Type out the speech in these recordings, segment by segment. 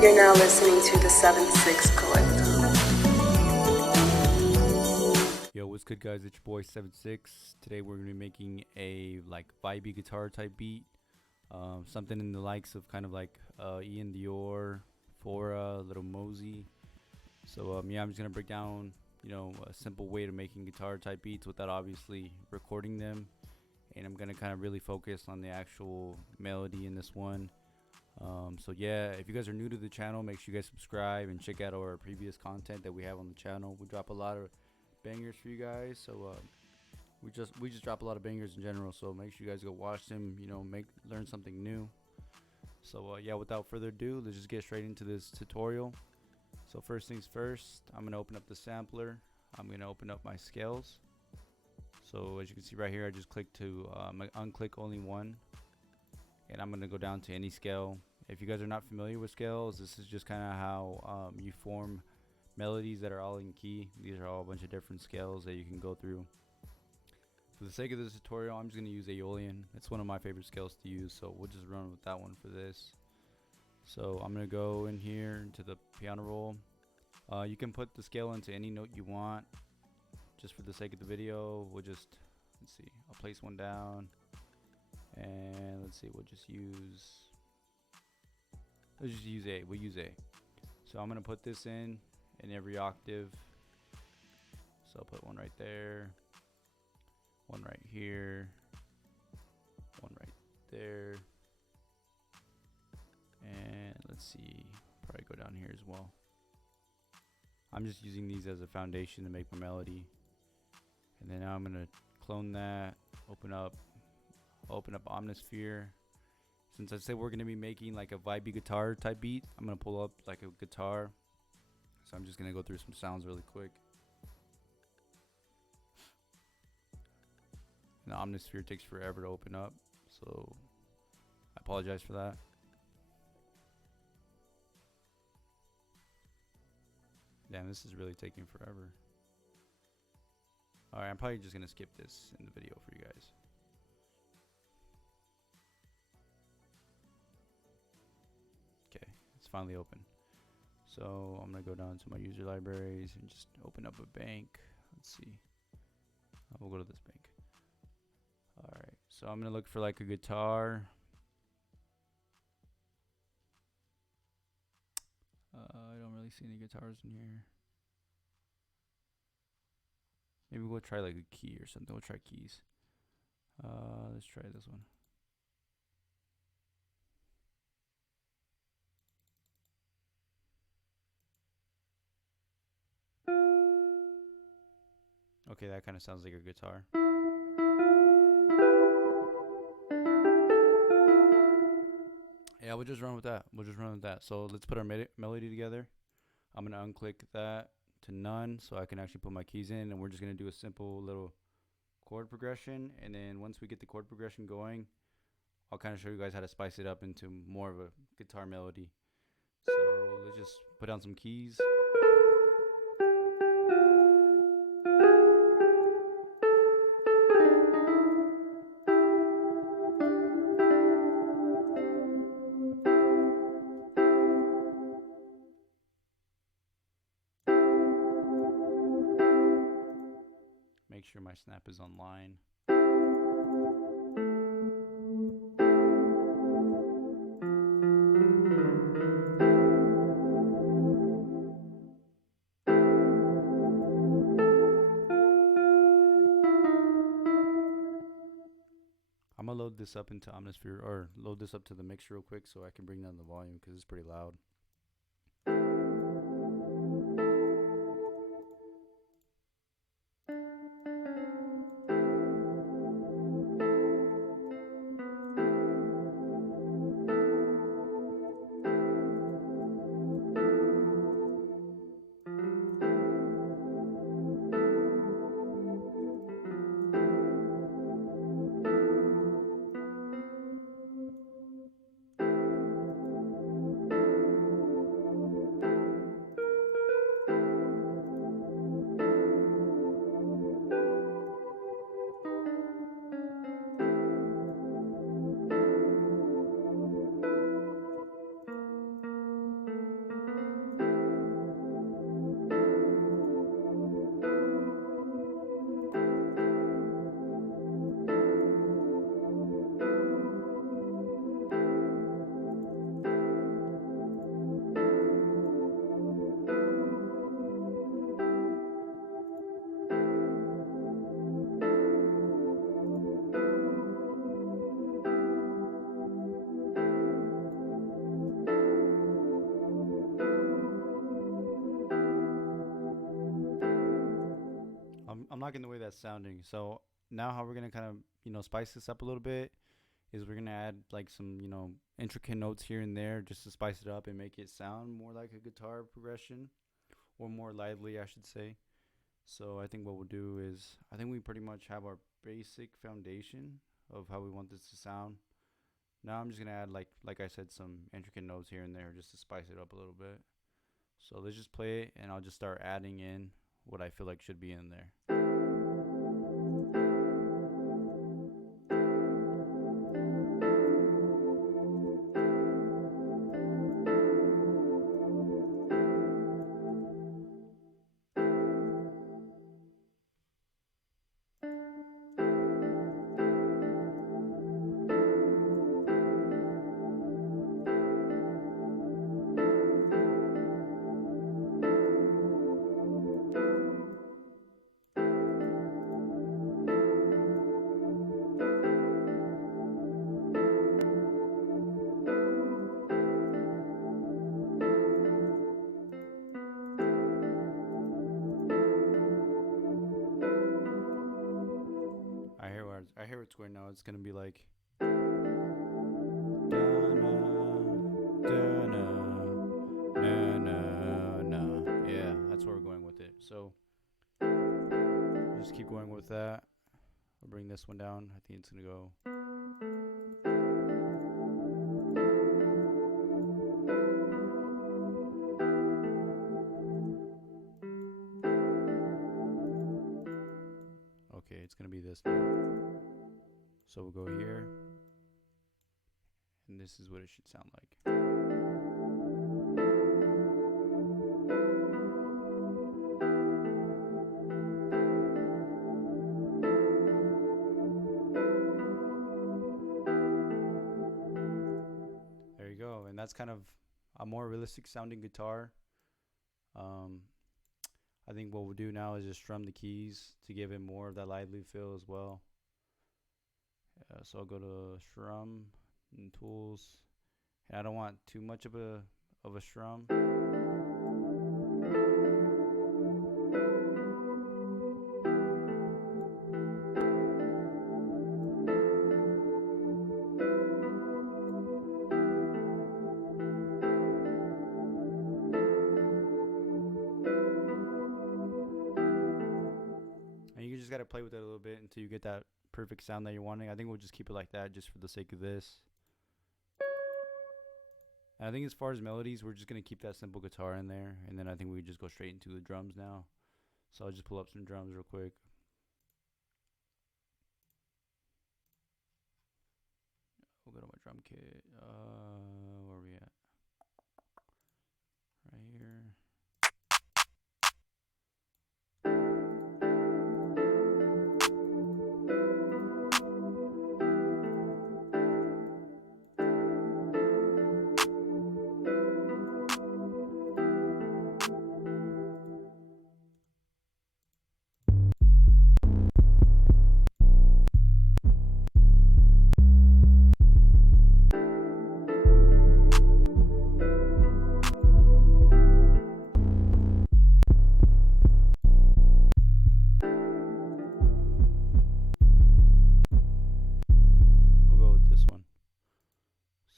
You're now listening to the 7-6 Collective. Yo, what's good, guys? It's your boy 7-6. Today we're gonna be making a vibey guitar type beat, something in the likes of kind of like Ian Dior, Phora, Lil Mosey. So yeah, I'm just gonna break down a simple way to making guitar type beats without obviously recording them, and I'm gonna kind of really focus on the actual melody in this one. So yeah, if you guys are new to the channel, make sure you guys subscribe and check out our previous content that we have on the channel. We drop a lot of bangers for you guys, so we just drop a lot of bangers in general, so make sure you guys go watch them, learn something new. So yeah, without further ado, let's just get straight into this tutorial. So first things first, I'm gonna open up the sampler. I'm gonna open up my scales. So as you can see right here, I just click to unclick only one, and I'm gonna go down to any scale. If you guys are not familiar with scales, this is just kind of how you form melodies that are all in key. These are all a bunch of different scales that you can go through. For the sake of this tutorial, I'm just going to use Aeolian. It's one of my favorite scales to use, so we'll just run with that one for this. So I'm going to go in here into the piano roll. You can put the scale into any note you want. Just for the sake of the video, we'll just, let's see, I'll place one down. And let's see, we'll just use A. We'll use A. So I'm going to put this in every octave. So I'll put one right there, one right here, one right there, and let's see, probably go down here as well. I'm just using these as a foundation to make my melody, and then now I'm gonna clone that, open up Omnisphere. Since I said we're gonna be making like a vibey guitar type beat, I'm gonna pull up like a guitar. So I'm just gonna go through some sounds really quick. The Omnisphere takes forever to open up, so I apologize for that. Damn, this is really taking forever. Alright, I'm probably just gonna skip this in the video for you guys. Okay, it's finally open. So I'm gonna go down to my user libraries and just open up a bank. Let's see. We'll go to this bank. Alright, so I'm gonna look for like a guitar. I don't really see any guitars in here. Maybe we'll try like a key or something. We'll try keys. Let's try this one. Okay, that kind of sounds like a guitar. Yeah, we'll just run with that. So let's put our melody together. I'm gonna unclick that to none so I can actually put my keys in, and we're just gonna do a simple little chord progression. And then once we get the chord progression going, I'll kind of show you guys how to spice it up into more of a guitar melody. So let's just put down some keys. Make sure my snap is online. I'm gonna load this up into Omnisphere, or load this up to the mixer real quick so I can bring down the volume because it's pretty loud. liking the way that's sounding. So now how we're gonna kind of, you know, spice this up a little bit is we're gonna add like some, you know, intricate notes here and there just to spice it up and make it sound more like a guitar progression, or more lively, I should say. So I think what we'll do is, I think we pretty much have our basic foundation of how we want this to sound. Now I'm just gonna add, like I said, some intricate notes here and there just to spice it up a little bit. So let's just play it, and I'll just start adding in what I feel like should be in there. I hear what's going now. It's gonna be like yeah, that's where we're going with it. So just keep going with that. I'll bring this one down. I think it's gonna go. Okay, it's gonna be this note. So we'll go here, and this is what it should sound like. There you go, and that's kind of a more realistic sounding guitar. I think what we'll do now is just strum the keys to give it more of that lively feel as well. So I'll go to strum and tools, and I don't want too much of a strum. And you just gotta play with it a little bit until you get that perfect sound that you're wanting. I think we'll just keep it like that just for the sake of this. And I think as far as melodies, we're just gonna keep that simple guitar in there, and then I think we just go straight into the drums now. So I'll just pull up some drums real quick. We'll go to my drum kit. Where are we at? Right here.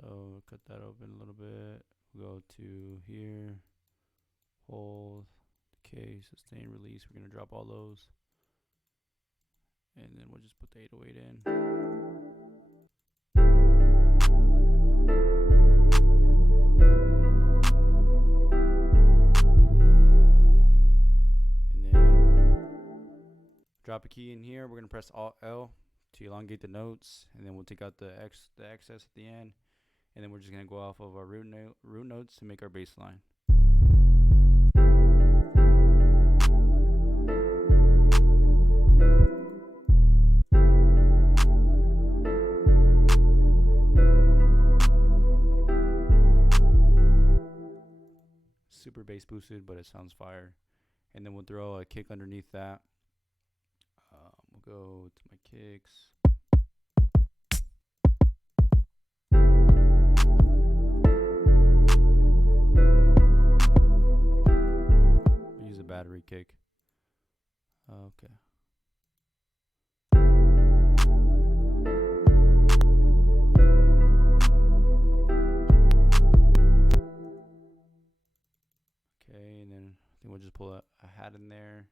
So cut that open a little bit. We'll go to here, hold, decay, sustain, release. We're gonna drop all those, and then we'll just put the 808 in. And then drop a key in here. We're gonna press Alt L to elongate the notes, and then we'll take out the excess at the end. And then we're just going to go off of our root notes to make our bass line. Super bass boosted, but it sounds fire. And then we'll throw a kick underneath that. We'll go to my kicks. Battery kick. Okay. just pull a hat in there.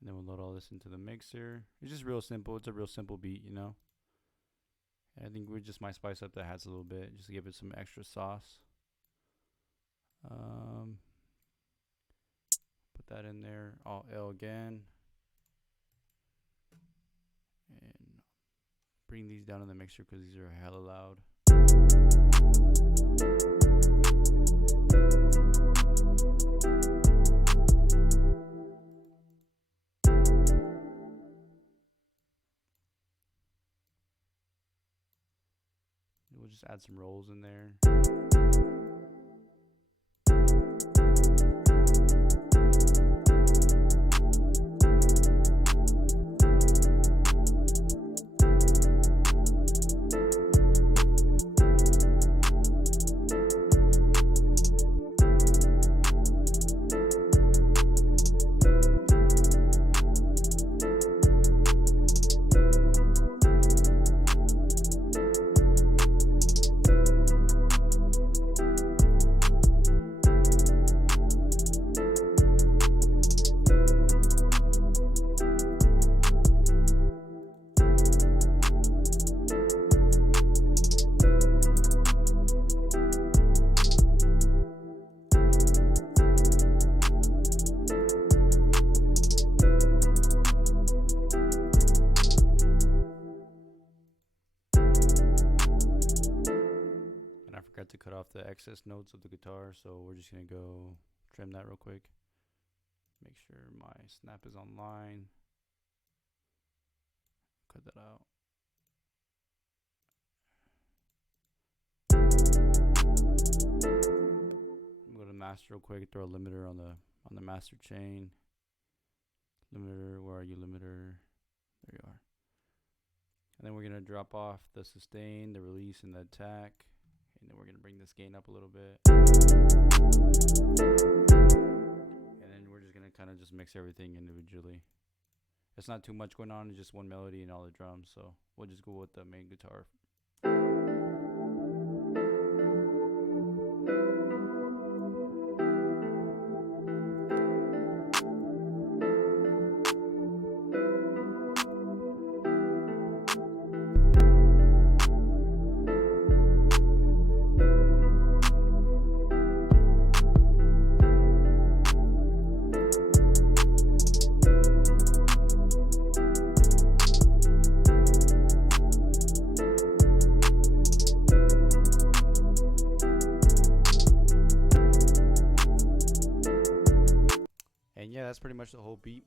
And then we'll load all this into the mixer. It's just real simple. It's a real simple beat, you know. And I think we just might spice up the hats a little bit, just to give it some extra sauce. Put that in there. Alt L again. And bring these down in the mixer because these are hella loud. We'll just add some rolls in there. To cut off the excess notes of the guitar, so we're just gonna go trim that real quick. Make sure my snap is online. Cut that out. Go to master real quick. Throw a limiter on the master chain. Limiter, where are you, limiter? There you are. And then we're gonna drop off the sustain, the release, and the attack. And then we're going to bring this gain up a little bit. And then we're just going to kind of just mix everything individually. It's not too much going on. It's just one melody and all the drums. So we'll just go with the main guitar. Yeah, that's pretty much the whole beat.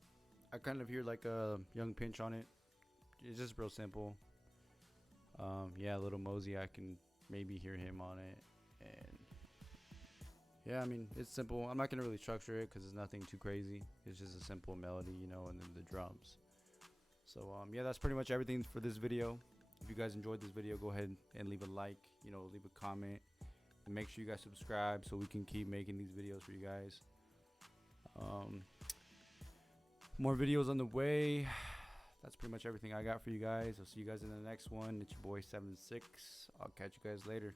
I kind of hear like a young pinch on it. It's just real simple. Yeah, Lil Mosey, I can maybe hear him on it. And yeah, I mean, it's simple. I'm not going to really structure it because it's nothing too crazy. It's just a simple melody, you know, and then the drums. So yeah, that's pretty much everything for this video. If you guys enjoyed this video, go ahead and leave a like, you know, leave a comment. And make sure you guys subscribe so we can keep making these videos for you guys. More videos on the way. That's pretty much everything I got for you guys. I'll see you guys in the next one. It's your boy SEVNSIX. I'll catch you guys later.